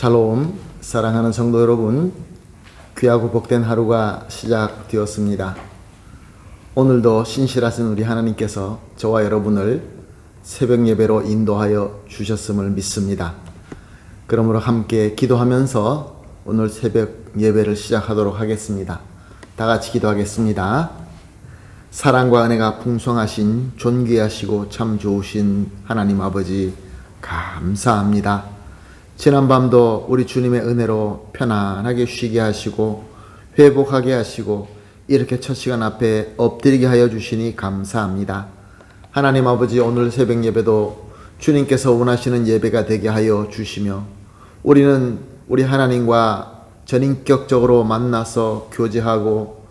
샬롬, 사랑하는 성도 여러분, 귀하고 복된 하루가 시작되었습니다. 오늘도 신실하신 우리 하나님께서 저와 여러분을 새벽 예배로 인도하여 주셨음을 믿습니다. 그러므로 함께 기도하면서 오늘 새벽 예배를 시작하도록 하겠습니다. 다 같이 기도하겠습니다. 사랑과 은혜가 풍성하신 존귀하시고 참 좋으신 하나님 아버지, 감사합니다. 지난밤도 우리 주님의 은혜로 편안하게 쉬게 하시고 회복하게 하시고 이렇게 첫 시간 앞에 엎드리게 하여 주시니 감사합니다. 하나님 아버지, 오늘 새벽 예배도 주님께서 원하시는 예배가 되게 하여 주시며 우리는 우리 하나님과 전인격적으로 만나서 교제하고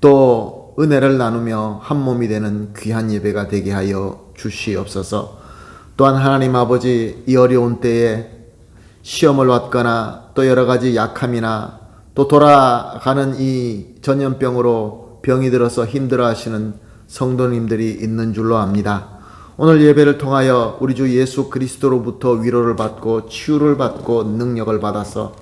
또 은혜를 나누며 한 몸이 되는 귀한 예배가 되게 하여 주시옵소서. 또한 하나님 아버지, 이 어려운 때에 시험을 받거나 또 여러 가지 약함이나 또 돌아가는 이 전염병으로 병이 들어서 힘들어 하시는 성도님들이 있는 줄로 압니다. 오늘 예배를 통하여 우리 주 예수 그리스도로부터 위로를 받고 치유를 받고 능력을 받아서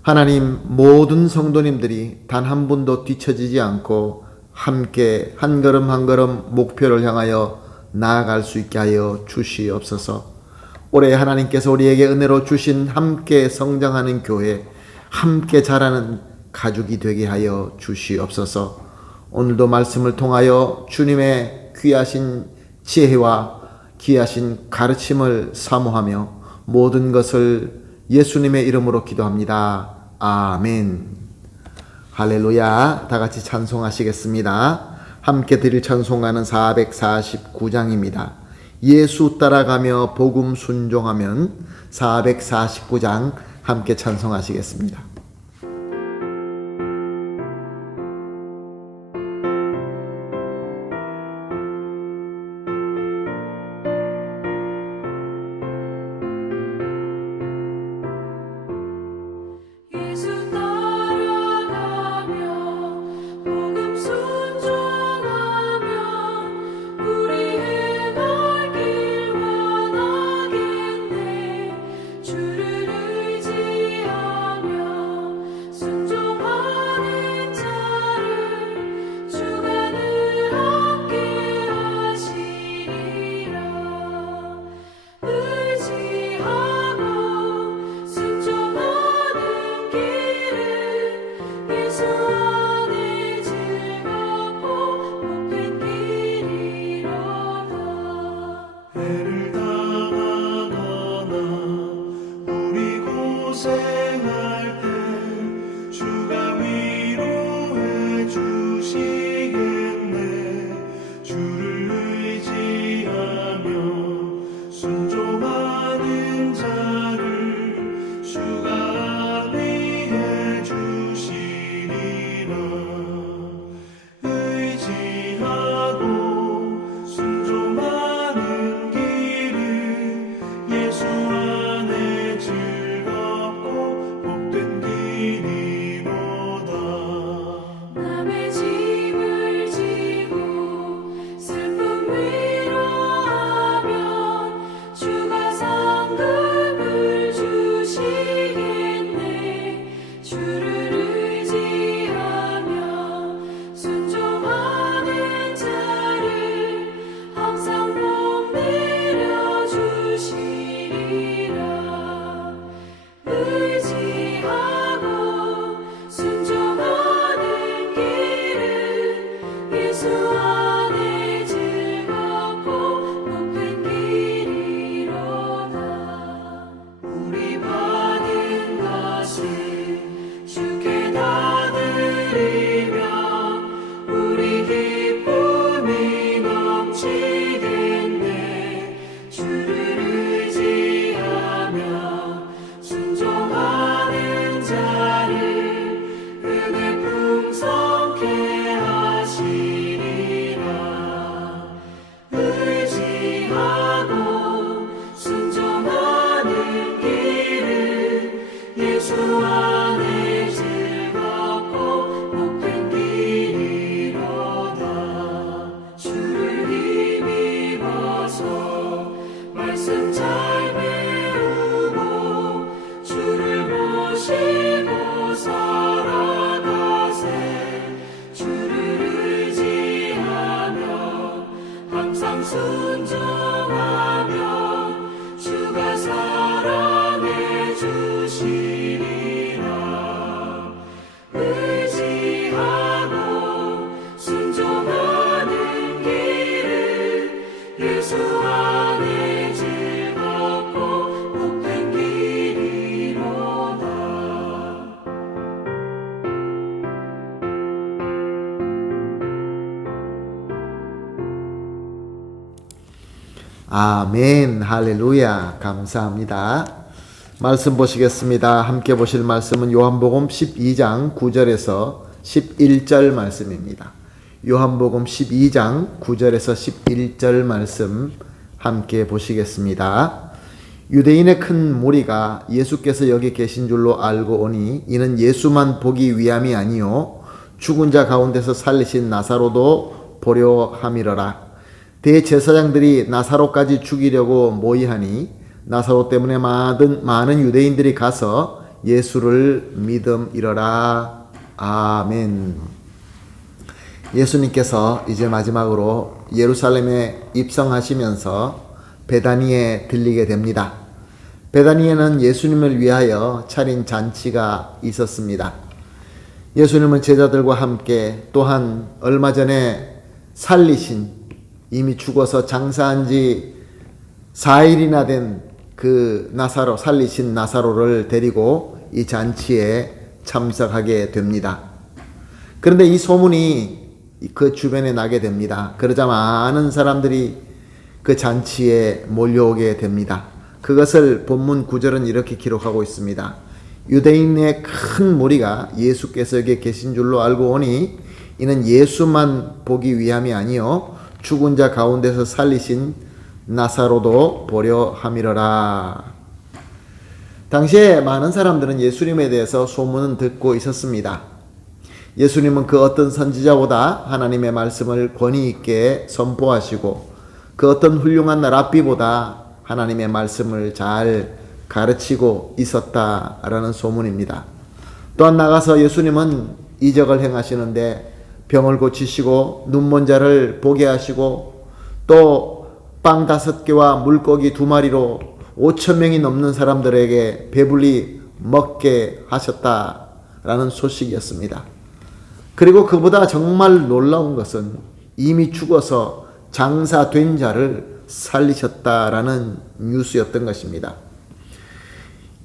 하나님, 모든 성도님들이 단 한 분도 뒤처지지 않고 함께 한 걸음 한 걸음 목표를 향하여 나아갈 수 있게 하여 주시옵소서. 올해 하나님께서 우리에게 은혜로 주신 함께 성장하는 교회, 함께 자라는 가족이 되게 하여 주시옵소서. 오늘도 말씀을 통하여 주님의 귀하신 지혜와 귀하신 가르침을 사모하며 모든 것을 예수님의 이름으로 기도합니다. 아멘. 할렐루야. 다 같이 찬송하시겠습니다. 함께 드릴 찬송가는 449장입니다. 예수 따라가며 복음 순종하면 449장 함께 찬송하시겠습니다. 말씀 잘 배우고 주를 주시리라. 의지하고 순종하는 길은 예수 안에 즐겁고 복된 길이로다. 아멘, 할렐루야, 감사합니다. 말씀 보시겠습니다. 함께 보실 말씀은 요한복음 12장 9절에서 11절 말씀입니다. 요한복음 12장 9절에서 11절 말씀 함께 보시겠습니다. 유대인의 큰 무리가 예수께서 여기 계신 줄로 알고 오니 이는 예수만 보기 위함이 아니요 죽은 자 가운데서 살리신 나사로도 보려 함이러라. 대제사장들이 나사로까지 죽이려고 모의하니 나사로 때문에 많은 유대인들이 가서 예수를 믿음이러라. 아멘. 예수님께서 이제 마지막으로 예루살렘에 입성하시면서 베다니에 들리게 됩니다. 베다니에는 예수님을 위하여 차린 잔치가 있었습니다. 예수님은 제자들과 함께 또한 얼마 전에 살리신, 이미 죽어서 장사한 지 4일이나 된 그 나사로, 살리신 나사로를 데리고 이 잔치에 참석하게 됩니다. 그런데 이 소문이 그 주변에 나게 됩니다. 그러자 많은 사람들이 그 잔치에 몰려오게 됩니다. 그것을 본문 9절은 이렇게 기록하고 있습니다. 유대인의 큰 무리가 예수께서 여기 계신 줄로 알고 오니 이는 예수만 보기 위함이 아니요 죽은 자 가운데서 살리신 나사로도 보려 함이러라. 당시에 많은 사람들은 예수님에 대해서 소문은 듣고 있었습니다. 예수님은 그 어떤 선지자보다 하나님의 말씀을 권위 있게 선포하시고 그 어떤 훌륭한 랍비보다 하나님의 말씀을 잘 가르치고 있었다라는 소문입니다. 또한 나가서 예수님은 이적을 행하시는데 병을 고치시고 눈먼 자를 보게 하시고 또 빵 5개와 물고기 2마리로 5,000명이 넘는 사람들에게 배불리 먹게 하셨다라는 소식이었습니다. 그리고 그보다 정말 놀라운 것은 이미 죽어서 장사된 자를 살리셨다라는 뉴스였던 것입니다.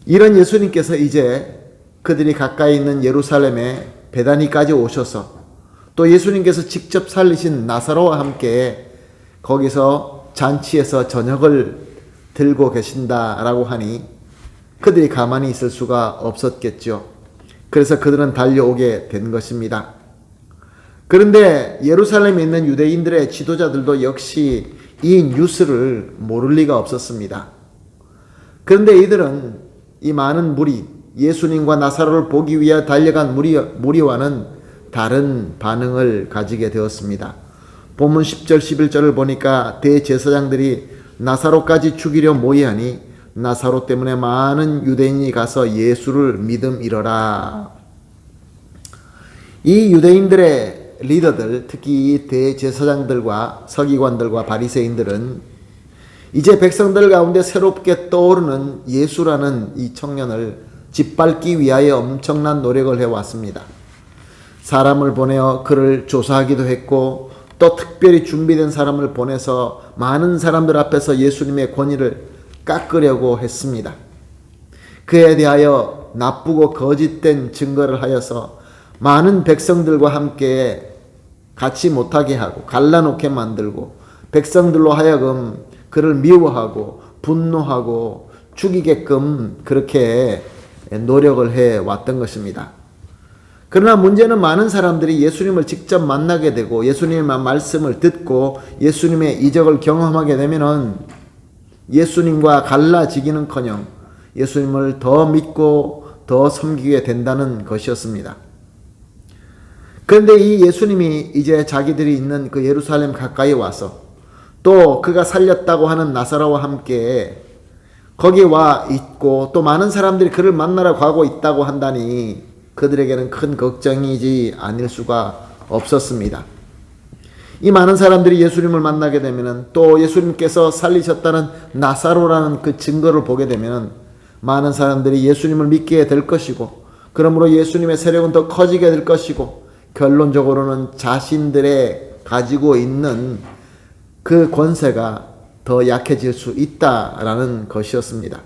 이런 예수님께서 이제 그들이 가까이 있는 예루살렘에 베다니까지 오셔서 또 예수님께서 직접 살리신 나사로와 함께 거기서 잔치에서 저녁을 들고 계신다라고 하니 그들이 가만히 있을 수가 없었겠죠. 그래서 그들은 달려오게 된 것입니다. 그런데 예루살렘에 있는 유대인들의 지도자들도 역시 이 뉴스를 모를 리가 없었습니다. 그런데 이들은 이 많은 무리, 예수님과 나사로를 보기 위해 달려간 무리와는 다른 반응을 가지게 되었습니다. 본문 10절 11절을 보니까 대제사장들이 나사로까지 죽이려 모의하니 나사로 때문에 많은 유대인이 가서 예수를 믿음이러라. 이 유대인들의 리더들, 특히 이 대제사장들과 서기관들과 바리새인들은 이제 백성들 가운데 새롭게 떠오르는 예수라는 이 청년을 짓밟기 위하여 엄청난 노력을 해왔습니다. 사람을 보내어 그를 조사하기도 했고 또 특별히 준비된 사람을 보내서 많은 사람들 앞에서 예수님의 권위를 깎으려고 했습니다. 그에 대하여 나쁘고 거짓된 증거를 하여서 많은 백성들과 함께 같이 못하게 하고 갈라놓게 만들고 백성들로 하여금 그를 미워하고 분노하고 죽이게끔 그렇게 노력을 해왔던 것입니다. 그러나 문제는 많은 사람들이 예수님을 직접 만나게 되고 예수님의 말씀을 듣고 예수님의 이적을 경험하게 되면은 예수님과 갈라지기는커녕 예수님을 더 믿고 더 섬기게 된다는 것이었습니다. 그런데 이 예수님이 이제 자기들이 있는 그 예루살렘 가까이 와서 또 그가 살렸다고 하는 나사로와 함께 거기 와 있고 또 많은 사람들이 그를 만나러 가고 있다고 한다니 그들에게는 큰 걱정이지 아닐 수가 없었습니다. 이 많은 사람들이 예수님을 만나게 되면 또 예수님께서 살리셨다는 나사로라는 그 증거를 보게 되면 많은 사람들이 예수님을 믿게 될 것이고, 그러므로 예수님의 세력은 더 커지게 될 것이고, 결론적으로는 자신들의 가지고 있는 그 권세가 더 약해질 수 있다라는 것이었습니다.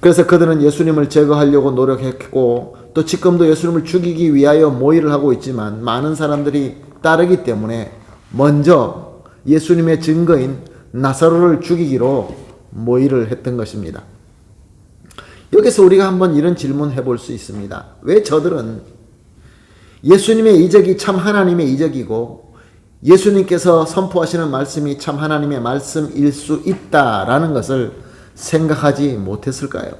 그래서 그들은 예수님을 제거하려고 노력했고, 또 지금도 예수님을 죽이기 위하여 모의를 하고 있지만 많은 사람들이 따르기 때문에 먼저 예수님의 증거인 나사로를 죽이기로 모의를 했던 것입니다. 여기서 우리가 한번 이런 질문을 해볼 수 있습니다. 왜 저들은 예수님의 이적이 참 하나님의 이적이고 예수님께서 선포하시는 말씀이 참 하나님의 말씀일 수 있다라는 것을 생각하지 못했을까요?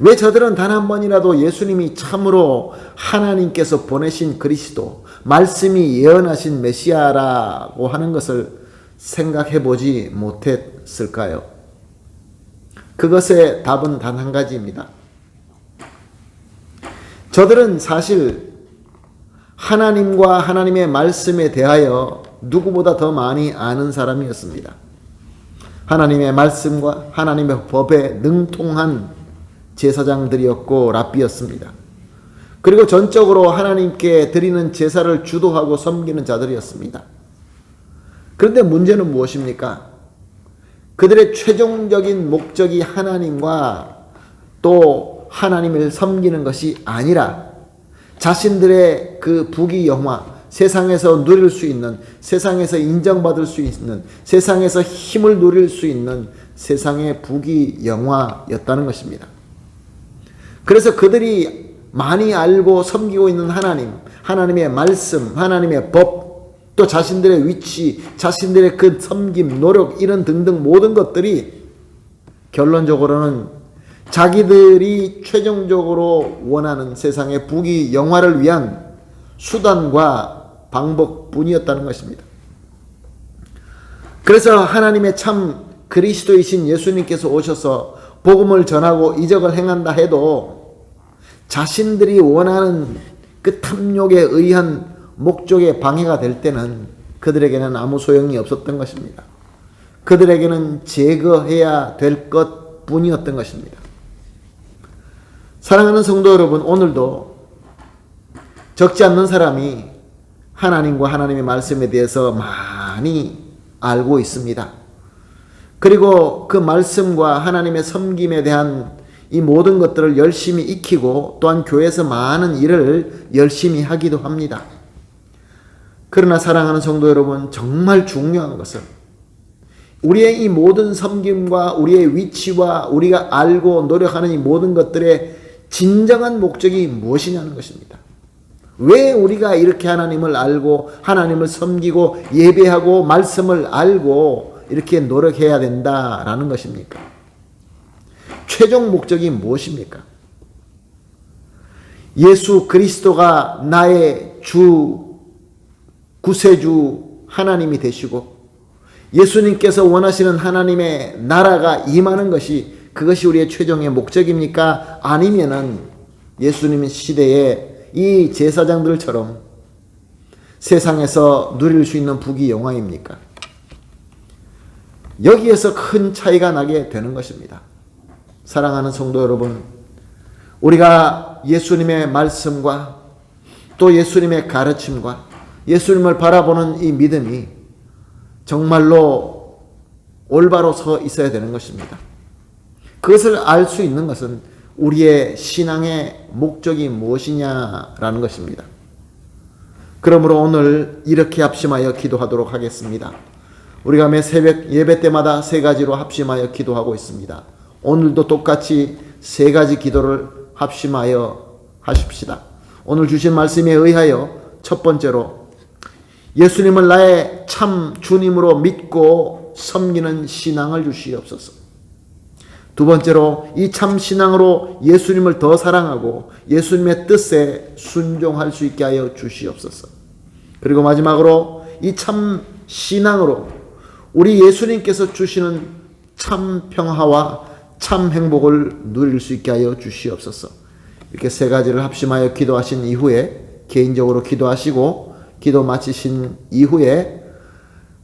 왜 저들은 단 한 번이라도 예수님이 참으로 하나님께서 보내신 그리스도, 말씀이 예언하신 메시아라고 하는 것을 생각해 보지 못했을까요? 그것의 답은 단 한 가지입니다. 저들은 사실 하나님과 하나님의 말씀에 대하여 누구보다 더 많이 아는 사람이었습니다. 하나님의 말씀과 하나님의 법에 능통한 제사장들이었고 랍비였습니다. 그리고 전적으로 하나님께 드리는 제사를 주도하고 섬기는 자들이었습니다. 그런데 문제는 무엇입니까? 그들의 최종적인 목적이 하나님과 또 하나님을 섬기는 것이 아니라 자신들의 그 부귀영화, 세상에서 누릴 수 있는, 세상에서 인정받을 수 있는, 세상에서 힘을 누릴 수 있는 세상의 부귀영화였다는 것입니다. 그래서 그들이 많이 알고 섬기고 있는 하나님, 하나님의 말씀, 하나님의 법, 또 자신들의 위치, 자신들의 그 섬김, 노력, 이런 등등 모든 것들이 결론적으로는 자기들이 최종적으로 원하는 세상의 부귀영화를 위한 수단과 방법뿐이었다는 것입니다. 그래서 하나님의 참 그리스도이신 예수님께서 오셔서 복음을 전하고 이적을 행한다 해도 자신들이 원하는 그 탐욕에 의한 목적에 방해가 될 때는 그들에게는 아무 소용이 없었던 것입니다. 그들에게는 제거해야 될 것뿐이었던 것입니다. 사랑하는 성도 여러분, 오늘도 적지 않는 사람이 하나님과 하나님의 말씀에 대해서 많이 알고 있습니다. 그리고 그 말씀과 하나님의 섬김에 대한 이 모든 것들을 열심히 익히고 또한 교회에서 많은 일을 열심히 하기도 합니다. 그러나 사랑하는 성도 여러분, 정말 중요한 것은 우리의 이 모든 섬김과 우리의 위치와 우리가 알고 노력하는 이 모든 것들의 진정한 목적이 무엇이냐는 것입니다. 왜 우리가 이렇게 하나님을 알고 하나님을 섬기고 예배하고 말씀을 알고 이렇게 노력해야 된다라는 것입니까? 최종 목적이 무엇입니까? 예수 그리스도가 나의 주, 구세주 하나님이 되시고 예수님께서 원하시는 하나님의 나라가 임하는 것이, 그것이 우리의 최종의 목적입니까? 아니면은 예수님 시대에 이 제사장들처럼 세상에서 누릴 수 있는 부귀영화입니까? 여기에서 큰 차이가 나게 되는 것입니다. 사랑하는 성도 여러분, 우리가 예수님의 말씀과 또 예수님의 가르침과 예수님을 바라보는 이 믿음이 정말로 올바로 서 있어야 되는 것입니다. 그것을 알 수 있는 것은 우리의 신앙의 목적이 무엇이냐라는 것입니다. 그러므로 오늘 이렇게 합심하여 기도하도록 하겠습니다. 우리가 매 새벽 예배 때마다 세 가지로 합심하여 기도하고 있습니다. 오늘도 똑같이 세 가지 기도를 합심하여 하십시다. 오늘 주신 말씀에 의하여 첫 번째로 예수님을 나의 참 주님으로 믿고 섬기는 신앙을 주시옵소서. 두 번째로 이 참 신앙으로 예수님을 더 사랑하고 예수님의 뜻에 순종할 수 있게 하여 주시옵소서. 그리고 마지막으로 이 참 신앙으로 우리 예수님께서 주시는 참 평화와 참 행복을 누릴 수 있게 하여 주시옵소서. 이렇게 세 가지를 합심하여 기도하신 이후에 개인적으로 기도하시고 기도 마치신 이후에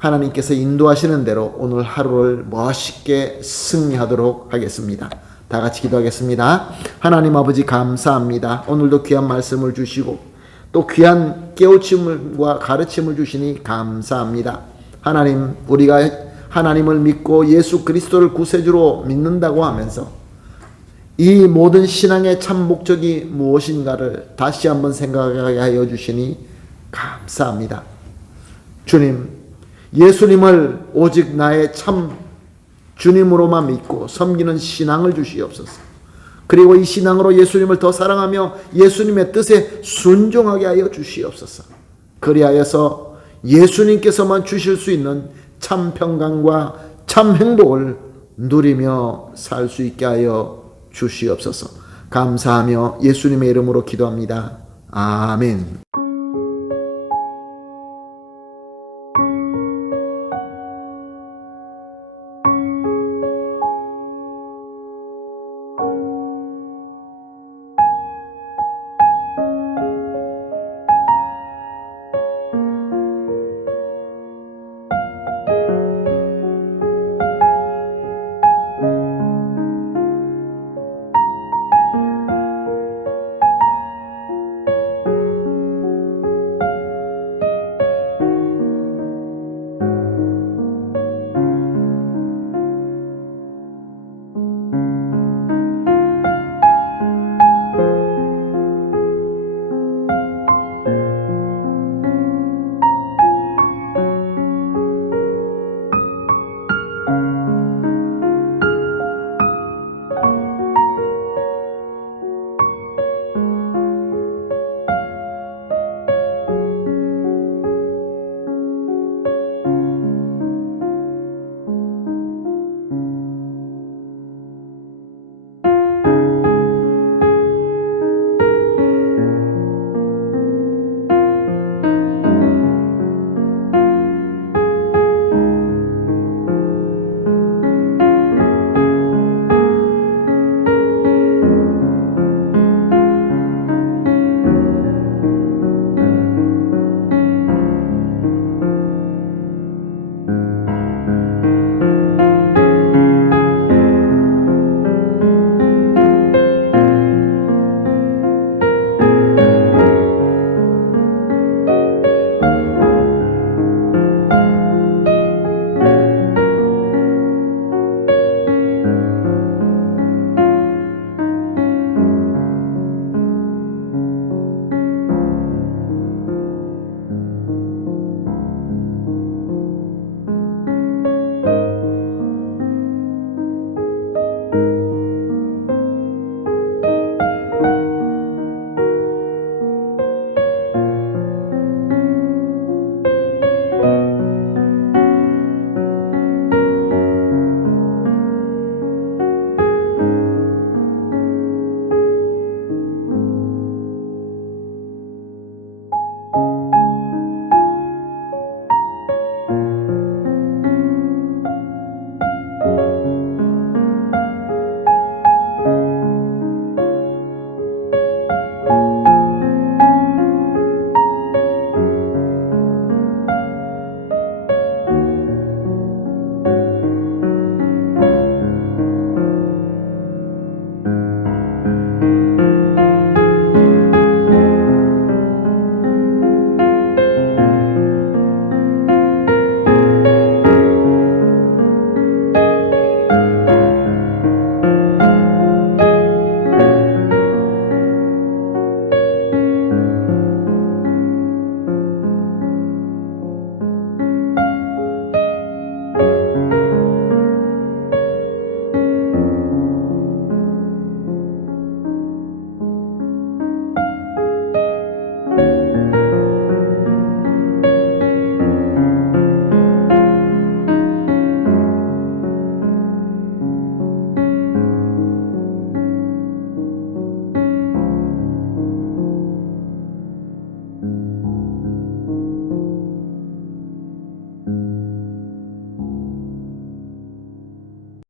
하나님께서 인도하시는 대로 오늘 하루를 멋있게 승리하도록 하겠습니다. 다 같이 기도하겠습니다. 하나님 아버지 감사합니다. 오늘도 귀한 말씀을 주시고 또 귀한 깨우침과 가르침을 주시니 감사합니다. 하나님, 우리가 하나님을 믿고 예수 그리스도를 구세주로 믿는다고 하면서 이 모든 신앙의 참 목적이 무엇인가를 다시 한번 생각하게 하여 주시니 감사합니다. 주님, 예수님을 오직 나의 참 주님으로만 믿고 섬기는 신앙을 주시옵소서. 그리고 이 신앙으로 예수님을 더 사랑하며 예수님의 뜻에 순종하게 하여 주시옵소서. 그리하여서 예수님께서만 주실 수 있는 참 평강과 참 행복을 누리며 살 수 있게 하여 주시옵소서. 감사하며 예수님의 이름으로 기도합니다. 아멘.